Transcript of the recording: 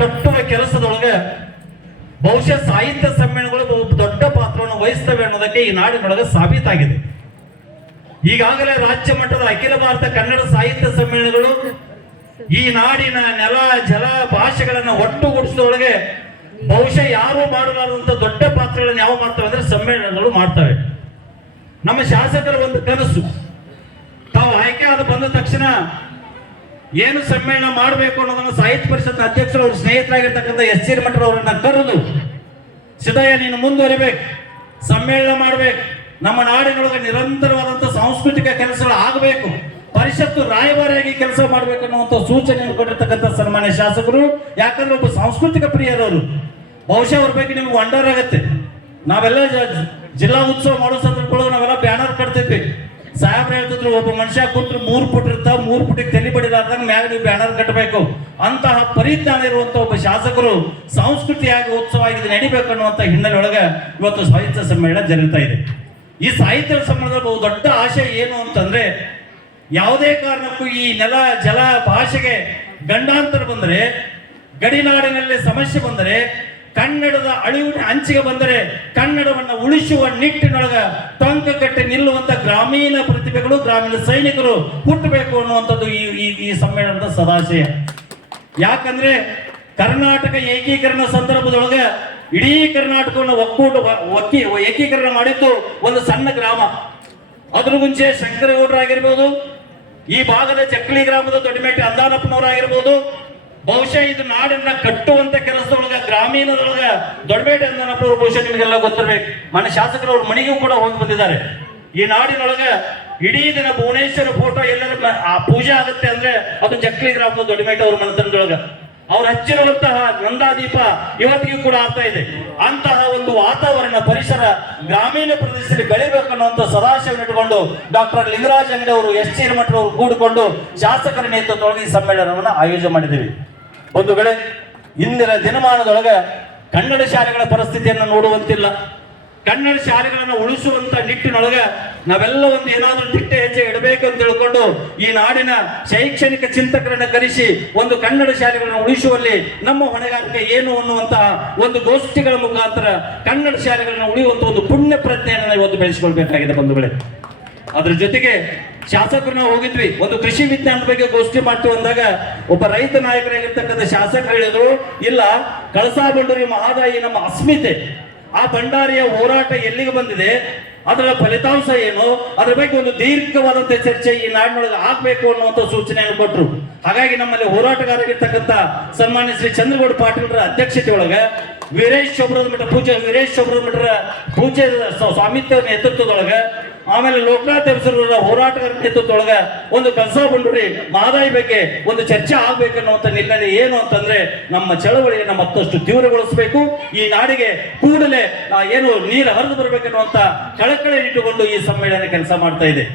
ಕಟ್ಟುವ ಕೆಲಸದೊಳಗೆ ಬಹುಶಃ ಸಾಹಿತ್ಯ ಸಮ್ಮೇಳನಗಳು ದೊಡ್ಡ ಪಾತ್ರವನ್ನು ವಹಿಸ್ತವೆ ಅನ್ನೋದಕ್ಕೆ ಈ ನಾಡಿನೊಳಗೆ ಸಾಬೀತಾಗಿದೆ. ಈಗಾಗಲೇ ರಾಜ್ಯ ಮಟ್ಟದ ಅಖಿಲ ಭಾರತ ಕನ್ನಡ ಸಾಹಿತ್ಯ ಸಮ್ಮೇಳನಗಳು ಈ ನಾಡಿನ ನೆಲ, ಜಲ ಭಾಷೆಗಳನ್ನ ಒಟ್ಟುಗೂಡಿಸಿದೊಳಗೆ ಬಹುಶಃ ಯಾರು ಮಾಡಲಾರದಂತ ದೊಡ್ಡ ಪಾತ್ರಗಳನ್ನು ಯಾವ ಮಾಡ್ತವೆ ಅಂದ್ರೆ ಸಮ್ಮೇಳನಗಳು ಮಾಡ್ತವೆ. ನಮ್ಮ ಶಾಸಕರ ಒಂದು ಕನಸು. ತಾವು ಆಯ್ಕೆ ಆದ ಬಂದ ತಕ್ಷಣ ಏನು ಸಮ್ಮೇಳನ ಮಾಡಬೇಕು ಅನ್ನೋದನ್ನ ಸಾಹಿತ್ಯ ಪರಿಷತ್ ಅಧ್ಯಕ್ಷರು ಅವ್ರ ಸ್ನೇಹಿತರಾಗಿರ್ತಕ್ಕಂಥ ಎಸ್ ಸಿ ಅವರನ್ನ ಕರೆದು, ಸಿದ್ದಯ್ಯ ನೀನು ಮುಂದುವರಿಬೇಕು, ಸಮ್ಮೇಳನ ಮಾಡಬೇಕು, ನಮ್ಮ ನಾಡಿನೊಳಗೆ ನಿರಂತರವಾದಂಥ ಸಾಂಸ್ಕೃತಿಕ ಕೆಲಸಗಳು ಆಗಬೇಕು, ಪರಿಷತ್ತು ರಾಯಭಾರಿಯಾಗಿ ಕೆಲಸ ಮಾಡಬೇಕು ಅನ್ನುವಂಥ ಸೂಚನೆಯನ್ನು ಕೊಟ್ಟಿರ್ತಕ್ಕಂಥ ಸನ್ಮಾನ್ಯ ಶಾಸಕರು, ಯಾಕಂದ್ರೆ ಒಬ್ಬ ಸಾಂಸ್ಕೃತಿಕ ಪ್ರಿಯರವರು ಬಹುಶಃ ಅವ್ರ ಬಗ್ಗೆ ನಿಮ್ಗೆ ವಂಡರ್ ಆಗುತ್ತೆ. ನಾವೆಲ್ಲ ಜಿಲ್ಲಾ ಉತ್ಸವ ಮಾಡೋ ಸಂದರ್ಭಗಳು ನಾವೆಲ್ಲ ಬ್ಯಾನರ್ ಹೇಳ್ತಿದ್ರು ಒಬ್ಬ ಮನುಷ್ಯ ಕೂತ್ರು ಮೂರು ಫುಟ್ ಇರ್ತಾವ, ಮೂರು ಫುಟಿಗೆ ತಲೆ ಬಡಿದಾರ್ದಂಗ ಮ್ಯಾಗ ನೀವು ಬ್ಯಾನರ್ ಕಟ್ಟಬೇಕು ಅಂತಹ ಪರಿಜ್ಞಾನ ಇರುವಂತ ಒಬ್ಬ ಶಾಸಕರು ಸಂಸ್ಕೃತಿಯಾಗಿ ಉತ್ಸವ ಇದು ನಡಿಬೇಕು ಅನ್ನುವಂತ ಹಿನ್ನೆಲೆಯೊಳಗೆ ಇವತ್ತು ಸಾಹಿತ್ಯ ಸಮ್ಮೇಳನ ಜರುಗ್ತಾ ಇದೆ. ಈ ಸಾಹಿತ್ಯ ಸಮ್ಮೇಳನದ ಬಹು ದೊಡ್ಡ ಆಶಯ ಏನು ಅಂತಂದ್ರೆ, ಯಾವುದೇ ಕಾರಣಕ್ಕೂ ಈ ನೆಲ, ಜಲ, ಭಾಷೆಗೆ ಗಂಡಾಂತರ ಬಂದರೆ, ಗಡಿನಾಡಿನಲ್ಲಿ ಸಮಸ್ಯೆ ಬಂದರೆ ಕನ್ನಡದ ಅಳಿವಿನ ಅಂಚಿಗೆ ಬಂದರೆ ಕನ್ನಡವನ್ನು ಉಳಿಸುವ ನಿಟ್ಟಿನೊಳಗ ಟೊಂಕ ಕಟ್ಟಿ ನಿಲ್ಲುವಂತ ಗ್ರಾಮೀಣ ಪ್ರತಿಭೆಗಳು, ಗ್ರಾಮೀಣ ಸೈನಿಕರು ಹುಟ್ಟಬೇಕು ಅನ್ನುವಂಥದ್ದು ಈ, ಈ- ಸಮ್ಮೇಳನದ ಸದಾಶಯ. ಯಾಕಂದ್ರೆ ಕರ್ನಾಟಕ ಏಕೀಕರಣ ಸಂದರ್ಭದೊಳಗೆ ಇಡೀ ಕರ್ನಾಟಕವನ್ನು ಒಕ್ಕೂಟ, ಒಕ್ಕಿ, ಏಕೀಕರಣ ಮಾಡಿದ್ದು ಒಂದು ಸಣ್ಣ ಗ್ರಾಮ. ಅದ್ರ ಮುಂಚೆ ಶಂಕರಗೌಡರಾಗಿರ್ಬೋದು, ಈ ಭಾಗದ ಚಕ್ಲಿ ಗ್ರಾಮದ ದೊಡ್ಡಮೇಟೆ ಅಂದಾನಪ್ಪನವರಾಗಿರ್ಬೋದು ಬಹುಶಃ ಇದು ನಾಡನ್ನ ಕಟ್ಟುವಂತ ಕೆಲಸದೊಳಗ, ಗ್ರಾಮೀಣದೊಳಗ ದೊಡ್ಡಬೇಟೆ ಅಂದ್ರೆ ಬಹುಶಃ ನಿಮಗೆಲ್ಲ ಗೊತ್ತಿರ್ಬೇಕು. ಮನೆ ಶಾಸಕರು ಅವ್ರ ಮನೆಗೂ ಕೂಡ ಹೋಗಿ ಬಂದಿದ್ದಾರೆ. ಈ ನಾಡಿನೊಳಗ ಇಡೀ ದಿನ ಭುವನೇಶ್ವರ ಫೋಟೋ ಎಲ್ಲರ ಆ ಪೂಜೆ ಆಗುತ್ತೆ ಅಂದ್ರೆ ಅದು ಚಕ್ಲಿ ಗ್ರಾಮದ ದೊಡ್ಡಮೇಟೆ ಅವ್ರ ಮನೆತನದೊಳಗ. ಅವ್ರು ಹಚ್ಚಿರುವಂತಹ ನಂದಾದೀಪ ಇವತ್ತಿಗೂ ಕೂಡ ಆಗ್ತಾ ಇದೆ. ಅಂತಹ ಒಂದು ವಾತಾವರಣ, ಪರಿಸರ ಗ್ರಾಮೀಣ ಪ್ರದೇಶದಲ್ಲಿ ಬೆಳಿಬೇಕು ಅನ್ನುವಂಥ ಸದಾಶಯವನ್ನು ಇಟ್ಟುಕೊಂಡು ಡಾಕ್ಟರ್ ಲಿಂಗರಾಜ್ ಅಂಗಡಿ ಅವರು ಎಸ್ ಸಿ ಅವರು ಕೂಡಿಕೊಂಡು ಶಾಸಕರ ನೇತೃತ್ವದೊಳಗೆ ಈ ಸಮ್ಮೇಳನವನ್ನು ಆಯೋಜನೆ ಮಾಡಿದ್ದೀವಿ. ಒಂದು ವೇಳೆ ಇಂದಿನ ದಿನಮಾನದೊಳಗೆ ಕನ್ನಡ ಶಾಲೆಗಳ ಪರಿಸ್ಥಿತಿಯನ್ನು ನೋಡುವಂತಿಲ್ಲ. ಕನ್ನಡ ಶಾಲೆಗಳನ್ನು ಉಳಿಸುವಂತ ನಿಟ್ಟಿನೊಳಗೆ ನಾವೆಲ್ಲ ಒಂದು ಏನಾದ್ರೂ ದಿಟ್ಟ ಹೆಜ್ಜೆ ಇಡಬೇಕು ಅಂತ ತಿಳ್ಕೊಂಡು ಈ ನಾಡಿನ ಶೈಕ್ಷಣಿಕ ಚಿಂತಕರನ್ನ ಕರೆಸಿ ಒಂದು ಕನ್ನಡ ಶಾಲೆಗಳನ್ನು ಉಳಿಸುವಲ್ಲಿ ನಮ್ಮ ಹೊಣೆಗಾರಿಕೆ ಏನು ಅನ್ನುವಂತಹ ಒಂದು ಗೋಷ್ಠಿಗಳ ಮುಖಾಂತರ ಕನ್ನಡ ಶಾಲೆಗಳನ್ನು ಉಳಿಯುವಂತ ಒಂದು ಪುಣ್ಯ ಪ್ರಜ್ಞೆಯನ್ನು ಇವತ್ತು ಬೆಳೆಸಿಕೊಳ್ಬೇಕಾಗಿದೆ ಬಂಧುಗಳೇ. ಅದ್ರ ಜೊತೆಗೆ ಶಾಸಕರು ನಾವು ಹೋಗಿದ್ವಿ. ಒಂದು ಕೃಷಿ ವಿಜ್ಞಾನದ ಬಗ್ಗೆ ಗೋಷ್ಠಿ ಮಾಡ್ತೀವಿ ಅಂದಾಗ ಒಬ್ಬ ರೈತ ನಾಯಕರಾಗಿರ್ತಕ್ಕಂಥ ಶಾಸಕರು ಹೇಳಿದ್ರು, ಇಲ್ಲ ಕಳಸಾ ಬಂಡೂರಿ ಮಹಾದಾಯಿ ನಮ್ಮ ಅಸ್ಮಿತೆ. ಆ ಭಂಡಾರಿಯ ಹೋರಾಟ ಎಲ್ಲಿಗೆ ಬಂದಿದೆ? ಅದರ ಫಲಿತಾಂಶ ಏನು? ಅದ್ರ ಬಗ್ಗೆ ಒಂದು ದೀರ್ಘವಾದಂತ ಚರ್ಚೆ ಈ ನಾಡಿನೊಳಗೆ ಆಗ್ಬೇಕು ಅನ್ನುವಂಥ ಸೂಚನೆಯನ್ನು ಕೊಟ್ಟರು ಹಾಗಾಗಿ ನಮ್ಮಲ್ಲಿ ಹೋರಾಟಗಾರರಿರ್ತಕ್ಕಂಥ ಸನ್ಮಾನ್ಯ ಶ್ರೀ ಚಂದ್ರಗೌಡ ಪಾಟೀಲ್ರ ಅಧ್ಯಕ್ಷತೆ ಒಳಗೆ ವೀರೇಶ್ ಶೊಬ್ರದ ಮಠ ಪೂಜೆ, ವೀರೇಶ್ ಶೊಬ್ರದ ಮಠರ ಪೂಜೆ ಸ್ವಾಮಿತ್ವ ನೇತೃತ್ವದೊಳಗೆ, ಆಮೇಲೆ ಲೋಕನಾಥ್ ಹೆಸರು ಹೋರಾಟಗಾರ ನೇತೃತ್ವದೊಳಗೆ ಒಂದು ಕೆಲಸ ಬಂಡೂರಿ ಮಹದಾಯಿ ಬಗ್ಗೆ ಒಂದು ಚರ್ಚೆ ಆಗ್ಬೇಕನ್ನುವಂಥ ನಿರ್ಣಯ ಏನು ಅಂತಂದ್ರೆ ನಮ್ಮ ಚಳವಳಿಯನ್ನು ಮತ್ತಷ್ಟು ತೀವ್ರಗೊಳಿಸಬೇಕು. ಈ ನಾಡಿಗೆ ಕೂಡಲೇ ಏನು ನೀರು ಹರಿದು ಬರಬೇಕನ್ನುವಂತ ಕಳಕಳಿ ಇಟ್ಟುಕೊಂಡು ಈ ಸಮ್ಮೇಳನ ಕೆಲಸ ಮಾಡ್ತಾ ಇದೆ.